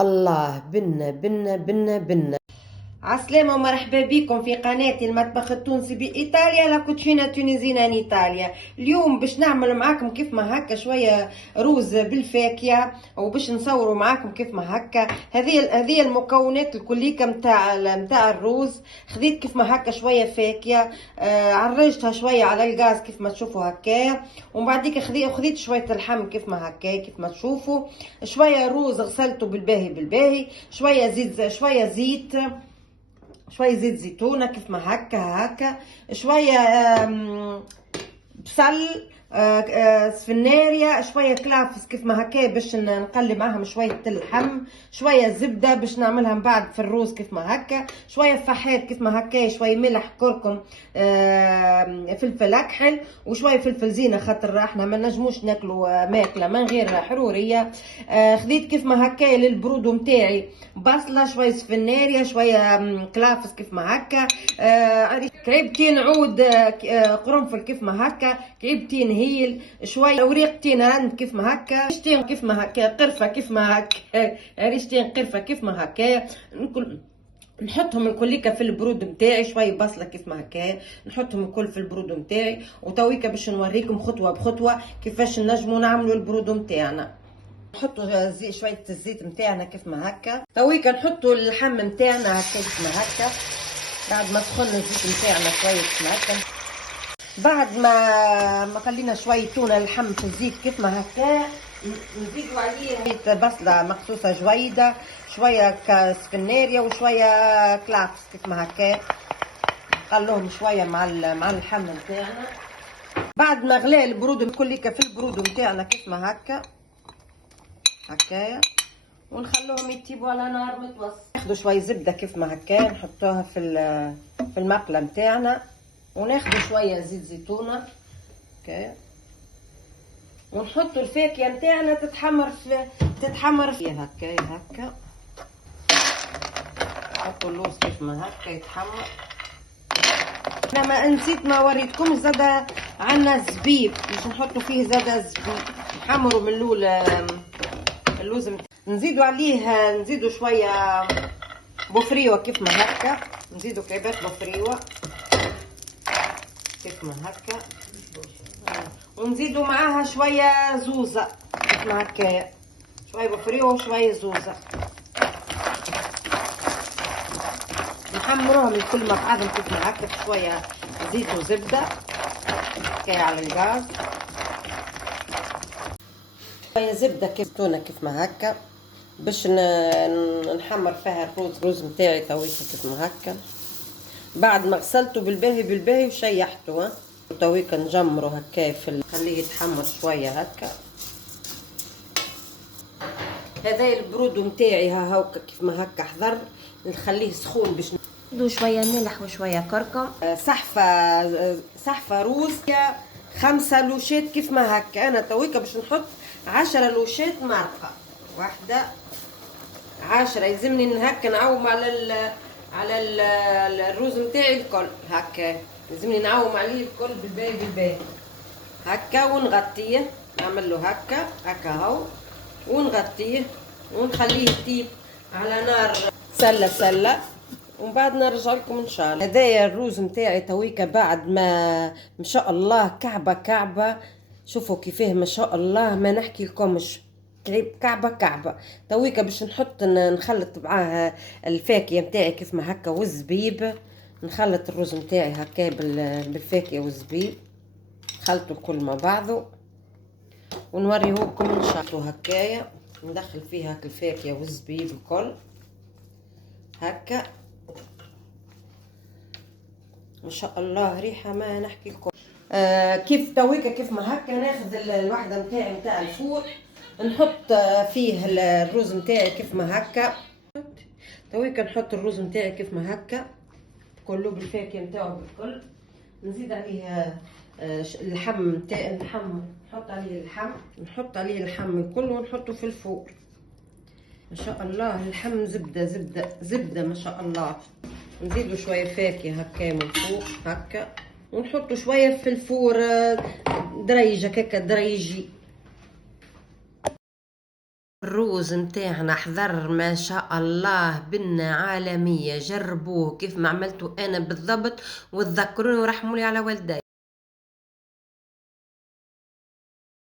الله بنا بنا بنا بنا. عسلامة ومرحبا بكم في قناتي المطبخ التونسي بإيطاليا، لا كوتشينا تونيزينا ان إيطاليا. اليوم باش نعمل معاكم كيف ما هكا شوية روز بالفاكهة، وباش نصوروا معاكم كيف ما هكا. هذه المكونات الكليكة متاع الروز. خذيت كيف ما هكا شوية فاكهة، عرجتها شوية على الغاز كيف ما تشوفوا هكا، ومن بعديك خذيت شوية اللحم كيف ما هكا كيف ما تشوفوا، شوية روز غسلته بالباهي، شوية زيت شويه زيت زيتونه كيف ما هكا شويه بصل، سفناريا، شويه كلافس كيف ما هكا باش نقلي معاهم شويه اللحم، شويه زبده باش نعملها من بعد في الروز كيف ما هكا، شويه فحار كيف ما هكا، شويه ملح، كركم، فلفل اكحل، وشويه فلفل زينه خاطر احنا ما نجموش ناكلوا ماكله من غير حروريه. خذيت كيف ما هكا للبرودو نتاعي بصله، شويه سفناريا، شويه كلافس كيف ما هكا، كعيبتين عود قرنفل كيف ما هكا، كعيبتين هيل، شويه وريقتين رند كيف ما هكا، ريشتين كيف ما هكا، قرفه كيف ما هكا، ريشتين قرفه كيف ما هكا. نحطهم الكليكا في البرود نتاعي، شويه بصله كيف ما هكا، نحطهم الكل في البرود نتاعي، وتويكا باش نوريكم خطوه بخطوه كيفاش نجموا نعملوا البرود نتاعنا. نحطوا شويه الزيت نتاعنا كيف ما هكا، تويكا نحطوا اللحم نتاعنا هكا كيف ما هكا، بعد ما سخنا الزيت نتاعنا شويه كيف ما هكا، بعد ما خلينا شويه تونه اللحم في الزيت كيف ما هكا، نزيدوا عليه بصله مقصوصه جويده، شويه كسفناريا، وشويه كلافس كيف ما هكا، نخلوهم شويه مع اللحم نتاعنا. بعد ما غلى البرود كليكا في البرود نتاعنا كيف ما هكا هكايا، ونخلوهم يطيبوا على نار متوسط. ناخذوا شويه زبده كيف ما هكا، نحطوها في المقله نتاعنا، وناخذوا شويه زيت زيتونه هكا، ونحطوا الفاكهه نتاعنا تتحمر فيها هكا. نحطوا اللوز كيف ما هكا يتحمر. انا ما نسيت ما وريتكمش زاده عندنا الزبيب، باش نحطوا فيه زاده الزبيب، نحمروا من الاول اللوز. نزيدوا شويه بوفريوه كيف ما هكا، نزيدوا كعبات بوفريوه كيف ما هكا، ونزيدوا معاها شويه زوزه كيف ما هكا، شويه بوفريوه وشويه زوزه، نحمروهم الكل مع بعضهم كيف ما هكا، شويه زيت وزبده هكا على الغاز، شويه زبده كيف تونه كيف ما هكا باش نحمر فيها الروز نتاعي تويكا كيف ما هكا. بعد ما غسلته بالباهي وشيحته تويكا نجمره هكا خليه يتحمر شويه هكا. هذا البرود نتاعي هاكا كيف ما هكا حضر، نخليه سخون باش ندو شويه ملح وشويه كركم، صحفه روز 5 لوشات كيف ما هكا. انا تويكا باش نحط 10 لوشات مرقه واحده، 10 يلزمني هكا نعوم على الروز نتاعي الكل هكا، لازمني نعوم عليه الكل بالباهي هكا، ونغطيه، نعمل له هكا هاو، ونغطيه ونخليه يطيب على نار سله، ومن بعد نرجع لكم ان شاء الله. هدايا الروز نتاعي تويكا بعد ما شاء الله كعبه، شوفوا كيفاه ما شاء الله ما نحكي لكمش، كعبه تويكا باش نخلط معاها الفاكهه نتاعي كيف ما هكا والزبيب، نخلط الروز نتاعي هكا بالفاكهه والزبيب، نخلطوا الكل مع بعضه ونوريهولكم ان شاء الله. هكايا ندخل فيها الفاكهه والزبيب الكل هكا، ما شاء الله ريحه ما نحكي لكم. كيف تويكا كيف ما هكا ناخذ الوحده نتاعي نتاع الفور، نحط فيه الروز نتاعي كيف ما هكا، تويكا نحط الروز نتاعي كيف ما هكا كله بالفاكهه نتاعو بالكل، نزيد عليه اللحم نتاعي، نحط عليه اللحم الكل ونحطه في الفور. ما شاء الله اللحم زبده ما شاء الله. نزيدوا شويه فاكهه هكا من فوق هكا، ونحطوا شويه في الفور دريجه هكا دريجي. الروز الروز نتاعنا حضر ما شاء الله بنة عالمية. جربوه كيف ما عملته انا بالضبط، وتذكروني ورحمولي على والدي.